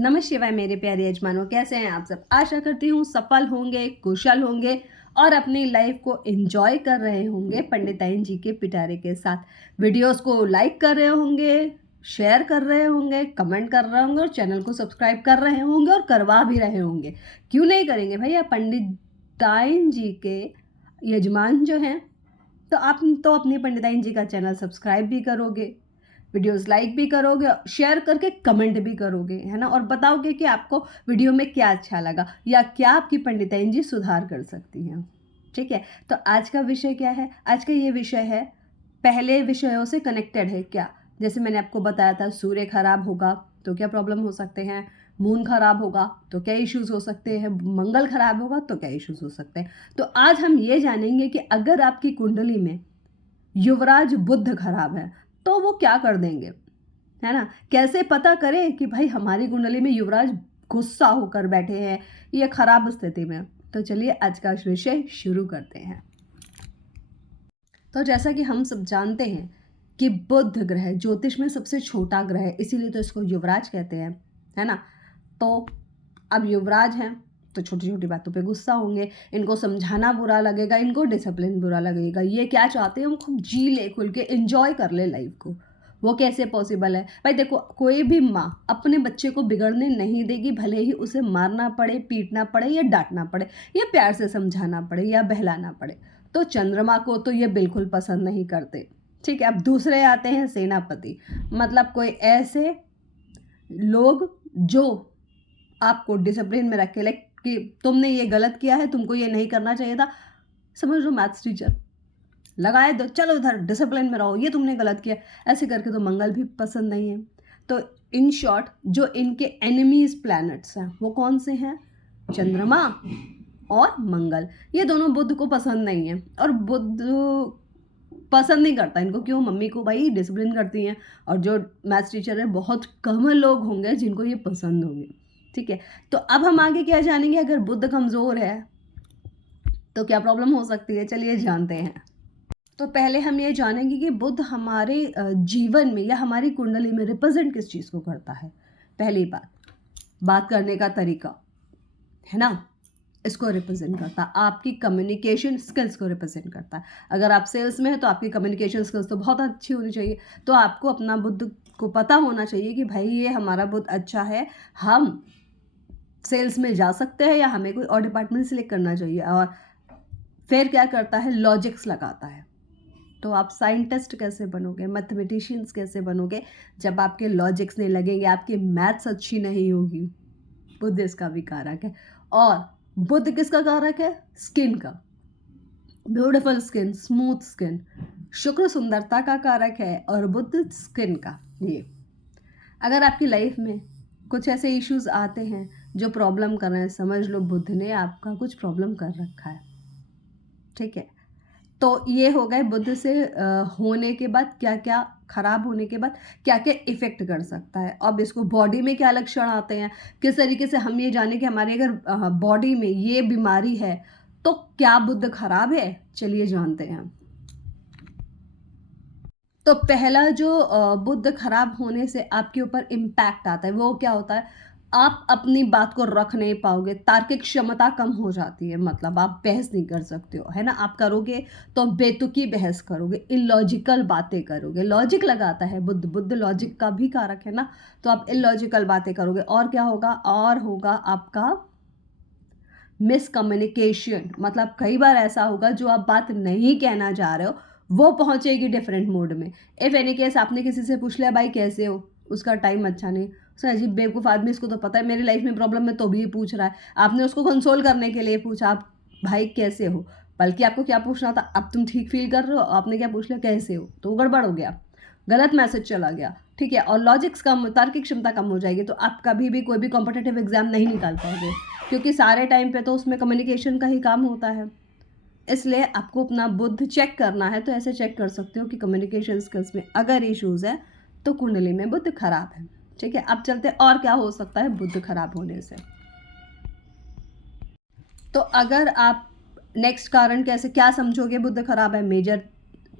नमः शिवाय मेरे प्यारे यजमानों, कैसे हैं आप सब। आशा करती हूँ सफल होंगे, कुशल होंगे और अपनी लाइफ को एंजॉय कर रहे होंगे पंडिताइन जी के पिटारे के साथ। वीडियोस को लाइक कर रहे होंगे, शेयर कर रहे होंगे, कमेंट कर रहे होंगे और चैनल को सब्सक्राइब कर रहे होंगे और करवा भी रहे होंगे। क्यों नहीं करेंगे भैया, पंडिताइन जी के यजमान जो हैं, तो आप तो अपनी पंडिताइन जी का चैनल सब्सक्राइब भी करोगे, वीडियोस लाइक भी करोगे, शेयर करके कमेंट भी करोगे, है ना, और बताओगे कि आपको वीडियो में क्या अच्छा लगा या क्या आपकी पंडिताइन जी सुधार कर सकती हैं। ठीक है, तो आज का विषय क्या है। आज का ये विषय है, पहले विषयों से कनेक्टेड है क्या। जैसे मैंने आपको बताया था, सूर्य खराब होगा तो क्या प्रॉब्लम हो सकते हैं, मून खराब होगा तो क्या इश्यूज हो सकते हैं, मंगल खराब होगा तो क्या इश्यूज हो सकते हैं। तो आज हम ये जानेंगे कि अगर आपकी कुंडली में युवराज बुध खराब है तो वो क्या कर देंगे, है ना। कैसे पता करें कि भाई हमारी कुंडली में युवराज गुस्सा होकर बैठे हैं या खराब स्थिति में। तो चलिए आज का विषय शुरू करते हैं। तो जैसा कि हम सब जानते हैं कि बुध ग्रह ज्योतिष में सबसे छोटा ग्रह है, इसीलिए तो इसको युवराज कहते हैं, है ना। तो अब युवराज हैं तो छोटी छोटी बातों पे गुस्सा होंगे, इनको समझाना बुरा लगेगा, इनको डिसिप्लिन बुरा लगेगा। ये क्या चाहते हैं, हम खूब जी ले, खुल के एंजॉय कर ले लाइफ को। वो कैसे पॉसिबल है भाई। देखो, कोई भी माँ अपने बच्चे को बिगड़ने नहीं देगी, भले ही उसे मारना पड़े, पीटना पड़े या डांटना पड़े या प्यार से समझाना पड़े या बहलाना पड़े। तो चंद्रमा को तो ये बिल्कुल पसंद नहीं करते। ठीक है, अब दूसरे आते हैं सेनापति, मतलब कोई ऐसे लोग जो आपको डिसिप्लिन में रखे, लाइक कि तुमने ये गलत किया है, तुमको ये नहीं करना चाहिए था। समझ लो मैथ्स टीचर लगाए दो, चलो इधर डिसिप्लिन में रहो, ये तुमने गलत किया, ऐसे करके तो मंगल भी पसंद नहीं है। तो इन शॉर्ट जो इनके एनिमीज प्लैनेट्स हैं वो कौन से हैं, चंद्रमा और मंगल। ये दोनों बुध को पसंद नहीं है और बुध पसंद नहीं करता इनको। क्यों, मम्मी को भाई डिसिप्लिन करती हैं और जो मैथ्स टीचर है बहुत कम लोग होंगे जिनको ये पसंद होंगे। ठीक है, तो अब हम आगे क्या जानेंगे। अगर बुध कमज़ोर है तो क्या प्रॉब्लम हो सकती है, चलिए जानते हैं। तो पहले हम ये जानेंगे कि बुध हमारे जीवन में या हमारी कुंडली में रिप्रेजेंट किस चीज़ को करता है। पहली बात करने का तरीका, है ना, इसको रिप्रेजेंट करता है। आपकी कम्युनिकेशन स्किल्स को रिप्रेजेंट करता है। अगर आप सेल्स में हैं तो आपकी कम्युनिकेशन स्किल्स तो बहुत अच्छी होनी चाहिए। तो आपको अपना बुध को पता होना चाहिए कि भाई ये हमारा बुध अच्छा है, हम सेल्स में जा सकते हैं या हमें कोई और डिपार्टमेंट सिलेक्ट करना चाहिए। और फिर क्या करता है, लॉजिक्स लगाता है। तो आप साइंटिस्ट कैसे बनोगे, मैथमेटिशियंस कैसे बनोगे, जब आपके लॉजिक्स नहीं लगेंगे, आपकी मैथ्स अच्छी नहीं होगी। बुध इसका भी कारक है। और बुध किसका कारक है, स्किन का, ब्यूटीफुल स्किन, स्मूथ स्किन। शुक्र सुंदरता का कारक है और बुध स्किन का। ये अगर आपकी लाइफ में कुछ ऐसे इश्यूज आते हैं जो प्रॉब्लम कर रहे हैं, समझ लो बुध ने आपका कुछ प्रॉब्लम कर रखा है। ठीक है, तो ये हो गए बुध से होने के बाद क्या क्या, खराब होने के बाद क्या क्या इफेक्ट कर सकता है। अब इसको बॉडी में क्या लक्षण आते हैं, किस तरीके से हम ये जाने कि हमारे अगर बॉडी में ये बीमारी है तो क्या बुध खराब है, चलिए जानते हैं। तो पहला जो बुध खराब होने से आपके ऊपर इम्पैक्ट आता है वो क्या होता है, आप अपनी बात को रख नहीं पाओगे, तार्किक क्षमता कम हो जाती है, मतलब आप बहस नहीं कर सकते हो, है ना। आप करोगे तो बेतुकी बहस करोगे, इलॉजिकल बातें करोगे। लॉजिक लगाता है बुध, बुध लॉजिक का भी कारक है ना। तो आप इलॉजिकल बातें करोगे और क्या होगा, और होगा आपका मिसकम्युनिकेशन। मतलब कई बार ऐसा होगा जो आप बात नहीं कहना चाह रहे हो वो पहुंचेगी डिफरेंट मोड में। इफ एनी केस आपने किसी से पूछ लिया भाई कैसे हो, उसका टाइम अच्छा नहीं, उसने अजीब बेवकूफ़ आदमी, इसको तो पता है मेरी लाइफ में प्रॉब्लम है तो भी ये पूछ रहा है। आपने उसको कंसोल करने के लिए पूछा, आप भाई कैसे हो, बल्कि आपको क्या पूछना था, अब तुम ठीक फील कर रहे हो, आपने क्या पूछ लिया कैसे हो, तो गड़बड़ हो गया, गलत मैसेज चला गया। ठीक है, और लॉजिक्स कम, तार्किक क्षमता कम हो जाएगी, तो आप कभी भी कोई भी कॉम्पिटेटिव एग्जाम नहीं निकाल पाओगे, क्योंकि सारे टाइम पे तो उसमें कम्युनिकेशन का ही काम होता है। इसलिए आपको अपना बुध चेक करना है, तो ऐसे चेक कर सकते हो कि कम्युनिकेशन स्किल्स में अगर इश्यूज है तो कुंडली में बुध खराब है। ठीक है, अब चलते और क्या हो सकता है बुध खराब होने से। तो अगर आप नेक्स्ट कारण कैसे क्या समझोगे, बुध खराब है, मेजर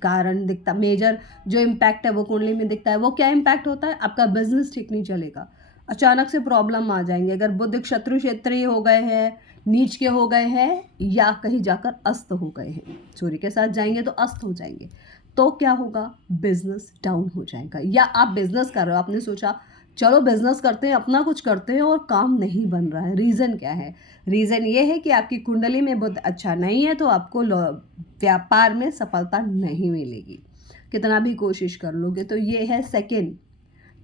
कारण दिखता, मेजर जो इम्पैक्ट है वो कुंडली में दिखता है। वो क्या इम्पैक्ट होता है, आपका बिजनेस ठीक नहीं चलेगा, अचानक से प्रॉब्लम आ जाएंगे। अगर बुध शत्रु क्षेत्रीय हो गए हैं, नीच के हो गए हैं, या कहीं जाकर अस्त हो गए हैं, सूर्य के साथ जाएंगे तो अस्त हो जाएंगे, तो क्या होगा, बिजनेस डाउन हो जाएगा। या आप बिजनेस कर रहे हो, आपने सोचा चलो बिजनेस करते हैं, अपना कुछ करते हैं, और काम नहीं बन रहा है। रीज़न क्या है? रीज़न ये है कि आपकी कुंडली में बुध अच्छा नहीं है, तो आपको व्यापार में सफलता नहीं मिलेगी, कितना भी कोशिश कर लोगे। तो ये है सेकेंड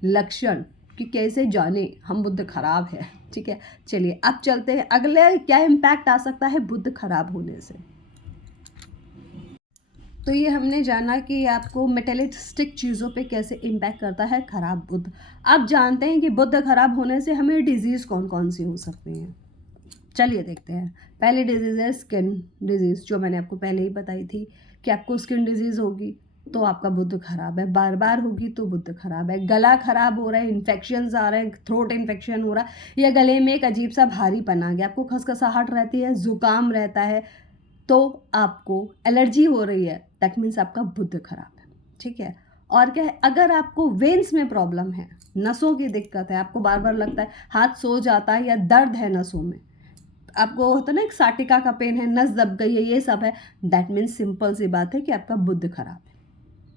लक्षण कि कैसे जाने हम बुध खराब है। ठीक है, चलिए अब चलते हैं अगले, क्या इम्पैक्ट आ सकता है बुध खराब होने से। तो ये हमने जाना कि आपको मेटेलिस्टिक चीज़ों पे कैसे इम्पैक्ट करता है खराब बुध। अब जानते हैं कि बुध खराब होने से हमें डिजीज़ कौन कौन सी हो सकती हैं। चलिए देखते हैं। पहली डिजीज़ है स्किन डिजीज़, जो मैंने आपको पहले ही बताई थी कि आपको स्किन डिजीज़ होगी तो आपका बुध खराब है, बार बार होगी तो बुध खराब है। गला खराब हो रहा है, इन्फेक्शंस आ रहे हैं, थ्रोट इन्फेक्शन हो रहा है, या गले में एक अजीब सा भारीपन आ गया, आपको खसखसाहट रहती है, ज़ुकाम रहता है, तो आपको एलर्जी हो रही है, दैट मीन्स आपका बुध खराब है। ठीक है, और क्या है, अगर आपको वेन्स में प्रॉब्लम है, नसों की दिक्कत है, आपको बार बार लगता है हाथ सो जाता है, या दर्द है नसों में, आपको होता है ना एक साटिका का पेन है, नस दब गई है, ये सब है, दैट मीन्स सिंपल सी बात है कि आपका बुध खराब है,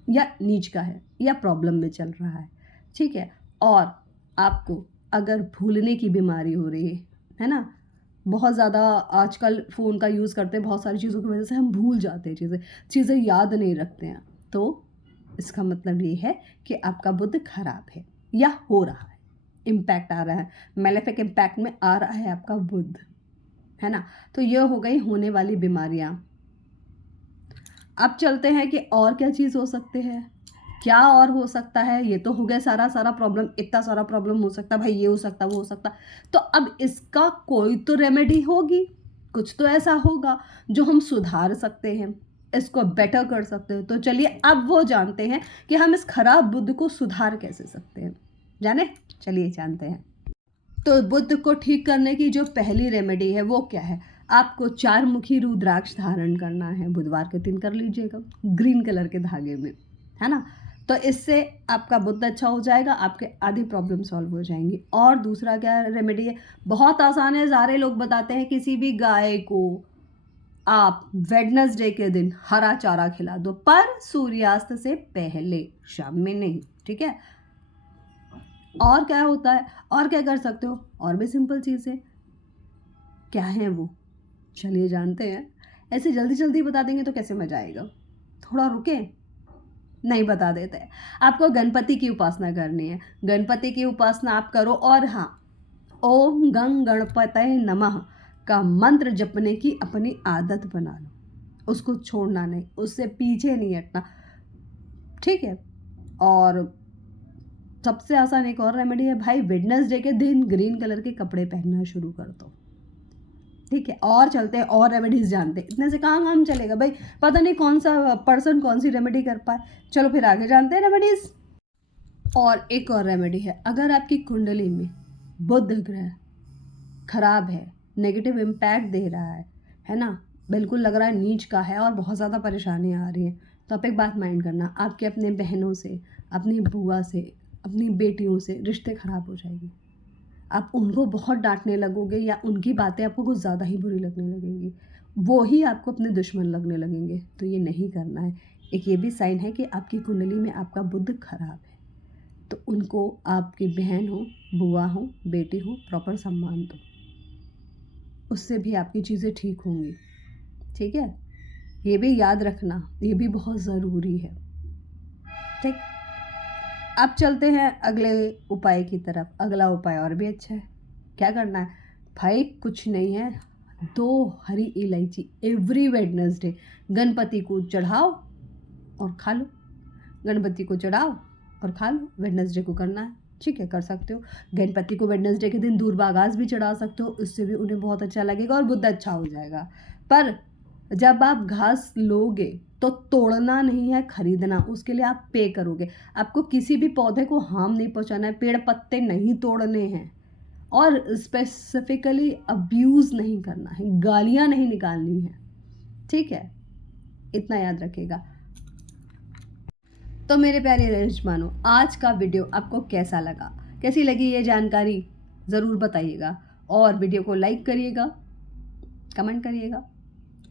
या नीच का है, या प्रॉब्लम में चल रहा है। ठीक है, और आपको अगर भूलने की बीमारी हो रही है ना, बहुत ज़्यादा आजकल फ़ोन का यूज़ करते हैं, बहुत सारी चीज़ों की वजह से हम भूल जाते हैं, चीज़ें याद नहीं रखते हैं, तो इसका मतलब ये है कि आपका बुध खराब है या हो रहा है, इम्पैक्ट आ रहा है, मेलेफिक इम्पैक्ट में आ रहा है आपका बुध, है ना। तो ये हो गई होने वाली बीमारियां। अब चलते हैं कि और क्या चीज़ हो सकते हैं, क्या और हो सकता है। ये तो हो गया सारा सारा प्रॉब्लम, इतना सारा प्रॉब्लम हो सकता है भाई, ये हो सकता वो हो सकता। तो अब इसका कोई तो रेमेडी होगी, कुछ तो ऐसा होगा जो हम सुधार सकते हैं, इसको बेटर कर सकते हैं। तो चलिए अब वो जानते हैं कि हम इस खराब बुध को सुधार कैसे सकते हैं, जाने, चलिए जानते हैं। तो बुध को ठीक करने की जो पहली रेमेडी है वो क्या है, आपको 4 मुखी रुद्राक्ष धारण करना है, बुधवार के दिन कर लीजिएगा, ग्रीन कलर के धागे में, है ना। तो इससे आपका बुध अच्छा हो जाएगा, आपके आधी प्रॉब्लम सॉल्व हो जाएंगी। और दूसरा क्या रेमेडी है, बहुत आसान है, सारे लोग बताते हैं, किसी भी गाय को आप वेडनेसडे के दिन हरा चारा खिला दो, पर सूर्यास्त से पहले, शाम में नहीं। ठीक है, और क्या होता है, और क्या कर सकते हो, और भी सिंपल चीज़ है, क्या है वो, चलिए जानते हैं। ऐसे जल्दी जल्दी बता देंगे तो कैसे मजा आएगा, थोड़ा रुके, नहीं बता देते हैं। आपको गणपति की उपासना करनी है, गणपति की उपासना आप करो, और हाँ, ओम गंग गणपतये नमः का मंत्र जपने की अपनी आदत बना लो, उसको छोड़ना नहीं, उससे पीछे नहीं हटना। ठीक है, और सबसे आसान एक और रेमेडी है भाई, वेडनेसडे के दिन ग्रीन कलर के कपड़े पहनना शुरू कर दो। ठीक है, और चलते हैं, और रेमेडीज जानते हैं, इतने से कहाँ काम चलेगा भाई, पता नहीं कौन सा पर्सन कौन सी रेमेडी कर पाए। चलो फिर आगे जानते हैं रेमेडीज। और एक और रेमेडी है, अगर आपकी कुंडली में बुध ग्रह खराब है, नेगेटिव इम्पैक्ट दे रहा है ना, बिल्कुल लग रहा है नीच का है, और बहुत ज़्यादा परेशानियाँ आ रही हैं, तो आप एक बात माइंड करना, आपके अपने बहनों से, अपनी बुआ से, अपनी बेटियों से रिश्ते खराब हो जाएंगे, आप उनको बहुत डांटने लगोगे, या उनकी बातें आपको कुछ ज़्यादा ही बुरी लगने लगेंगी, वो ही आपको अपने दुश्मन लगने लगेंगे। तो ये नहीं करना है। एक ये भी साइन है कि आपकी कुंडली में आपका बुध खराब है, तो उनको, आपकी बहन हो, बुआ हो, बेटी हो, प्रॉपर सम्मान दो, उससे भी आपकी चीज़ें ठीक होंगी। ठीक है, ये भी याद रखना, ये भी बहुत ज़रूरी है। ठीक, अब चलते हैं अगले उपाय की तरफ। अगला उपाय और भी अच्छा है, क्या करना है भाई, कुछ नहीं है, 2 हरी इलायची एवरी वेडनेसडे गणपति को चढ़ाओ और खा लो, गणपति को चढ़ाओ और खा लो, वेडनेसडे को करना है। ठीक है, कर सकते हो, गणपति को वेडनेसडे के दिन दूर बागास भी चढ़ा सकते हो, उससे भी उन्हें बहुत अच्छा लगेगा और बुद्ध अच्छा हो जाएगा। पर जब आप घास लोगे तो तोड़ना नहीं है, खरीदना, उसके लिए आप पे करोगे। आपको किसी भी पौधे को हार्म नहीं पहुंचाना है, पेड़ पत्ते नहीं तोड़ने हैं, और स्पेसिफिकली अब्यूज़ नहीं करना है, गालियां नहीं निकालनी है। ठीक है, इतना याद रखिएगा। तो मेरे प्यारे रिश्वानों, आज का वीडियो आपको कैसा लगा, कैसी लगी ये जानकारी ज़रूर बताइएगा, और वीडियो को लाइक करिएगा, कमेंट करिएगा,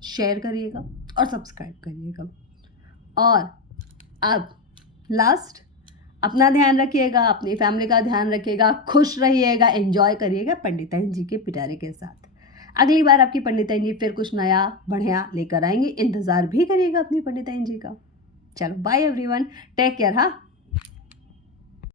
शेयर करिएगा और सब्सक्राइब करिएगा। और अब लास्ट, अपना ध्यान रखिएगा, अपनी फैमिली का ध्यान रखिएगा, खुश रहिएगा, एंजॉय करिएगा पंडिताइन जी के पिटारे के साथ। अगली बार आपकी पंडिताइन जी फिर कुछ नया बढ़िया लेकर आएंगे, इंतज़ार भी करिएगा अपनी पंडिताइन जी का। चलो बाय एवरीवन, टेक केयर। हाँ।